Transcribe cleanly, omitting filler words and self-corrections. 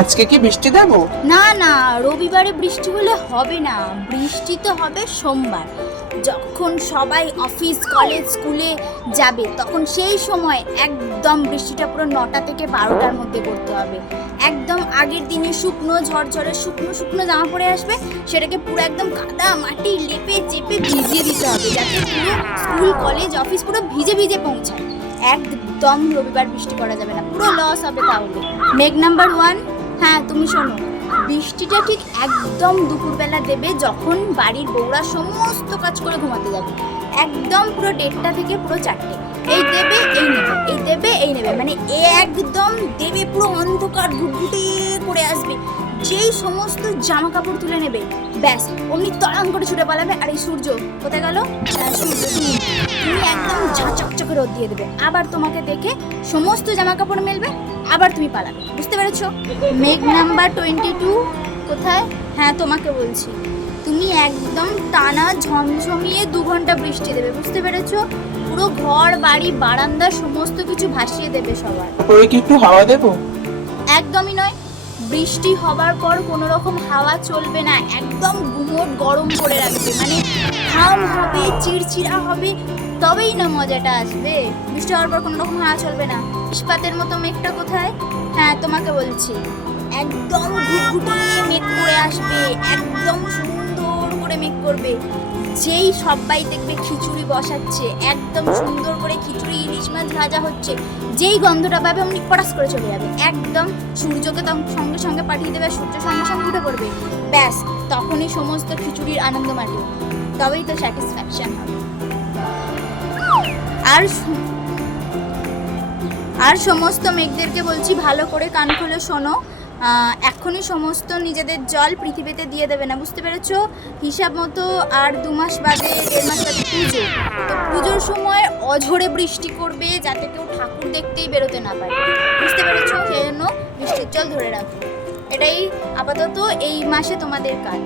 আজকে কি বৃষ্টি দেবো? না না, রবিবারে বৃষ্টি হলে হবে না। বৃষ্টি তো হবে সোমবার, যখন সবাই অফিস কলেজ স্কুলে যাবে, তখন সেই সময় একদম বৃষ্টিটা পুরো 9টা থেকে 12টার মধ্যে করতে হবে। একদম আগের দিনে শুকনো ঝরঝরে শুকনো শুকনো জামা পরে আসবে, সেটাকে পুরো একদম কাদা মাটি লেপে চেপে ভিজিয়ে দিতে হবে, যাতে পুরো স্কুল কলেজ অফিস পুরো ভিজে ভিজে পৌঁছায়। একদম রবিবার বৃষ্টি করা যাবে না, পুরো লস হবে। তাহলে মেঘ নাম্বার 1, হ্যাঁ তুমি শোনো, বৃষ্টিটা ঠিক একদম দুপুরবেলা দেবে, যখন বাড়ির বউরা সমস্ত কাজ করে ঘুমাতে যাবে। একদম পুরো 1:30 থেকে পুরো 4টে, এই দেবে এই নেবে, এই দেবে এই নেবে, মানে একদম দেবে, পুরো অন্ধকার ঘুটঘুটে করে আসবে। যেই সমস্ত জামা কাপড় তুলে নেবে, ব্যাস অমনি তড়াং করে ছুটে পালাবে। আর এই সূর্য কোথায় গেল? সূর্য তুমি একদম ঝাঁচকচকে রোদ দিয়ে দেবে, আবার তোমাকে দেখে সমস্ত জামা কাপড় মেলবে, আবার তুমি পালাবে। বুঝতে পেরেছো? মেঘ নাম্বার 22 কোথায়? হ্যাঁ তোমাকে বলছি, তুমি একদম টানা ঝমঝমিয়ে 2 ঘন্টা বৃষ্টি দেবে। বুঝতে পেরেছো? পুরো ঘর বাড়ি বারান্দা সমস্ত কিছু ভাসিয়ে দেবে সবার। ওই কি একটু হাওয়া দেবো? একদমই নয়, বৃষ্টি হবার পর কোনো রকম হাওয়া চলবে না, একদম গুমোট গরম করে রাখবে, মানে ঘাম হবে, চিড়চিড়া হবে, তবেই না মজাটা আসবে। বৃষ্টি হওয়ার পর কোনো রকম হাওয়া চলবে না। ইস্পাতের মতো মেঘটা কোথায়? হ্যাঁ তোমাকে বলছি, একদম ঘুটঘুটিয়ে মেঘ করে আসবে, একদম সুন্দর করে মেঘ করবে। যেই সবাই দেখবে খিচুড়ি বসাচ্ছে, একদম সুন্দর করে খিচুড়ি ইলিশ মাছ ভাজা হচ্ছে, যেই গন্ধটা পাবে অমনি পটাস করে চলে যাবে, একদম সূর্যকে তখন সঙ্গে সঙ্গে পাঠিয়ে দেবে, সূর্য সঙ্গে সঙ্গে উঠে পড়বে, ব্যাস তখনই সমস্ত খিচুড়ির আনন্দ মাটি, তবেই তো স্যাটিসফ্যাকশন হবে। আর সমস্ত মেঘদেরকে বলছি, ভালো করে কান খুলে শোনো, এখনই সমস্ত নিজেদের জল পৃথিবীতে দিয়ে দেবে না। বুঝতে পেরেছো? হিসাব মতো আর 2 মাস বাদে 1.5 মাস বাদে পুজো, তো পুজোর সময় অঝোরে বৃষ্টি করবে, যাতে কেউ ঠাকুর দেখতেই বেরোতে না পারে। বুঝতে পেরেছো? সেই জন্য বৃষ্টির জল ধরে রাখো, এটাই আপাতত এই মাসে তোমাদের কাজ।